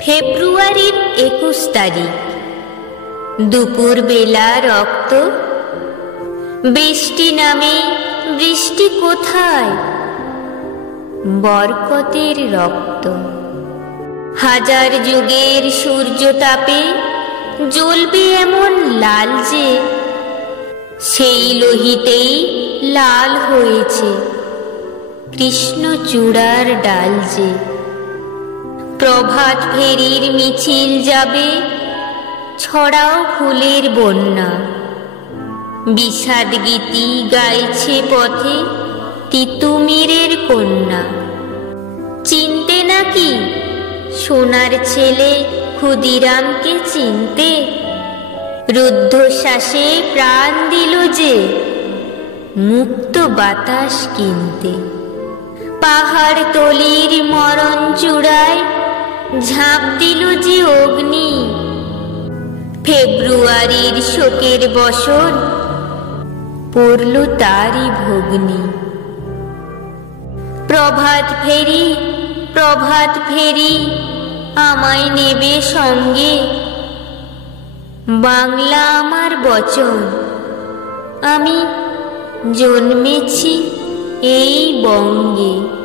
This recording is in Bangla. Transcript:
ফেব্রুয়ারির 21 তারিখ, দুপুর বেলা রক্ত। বৃষ্টি নামে, বৃষ্টি কোথায়? বরকতের রক্ত। হাজার যুগের সূর্য তাপে জ্বলবে এমন লাল যে, সেই লোহিতেই লাল হয়েছে কৃষ্ণচূড়ার ডাল যে। প্রভাত ফেরির মিছিল যাবে, ছড়াও ফুলের বন্যা। বিষাদ গীতি গাইছে পথে তিতুমিরের কন্যা। চিনতে নাকি সোনার ছেলে ক্ষুদিরামকে? চিনতে রুদ্ধশ্বাসে প্রাণ দিল যে, মুক্ত বাতাস কিনতে। পাহাড় তলির মরণ চূড়ায় ঝাঁপ দিল যে অগ্নি। ফেব্রুয়ারির শোকের বসন পড়ল তারই ভগ্নি। প্রভাত ফেরি, প্রভাত ফেরি, আমায় নেবে সঙ্গে। বাংলা আমার বচন, আমি জন্মেছি এই বঙ্গে।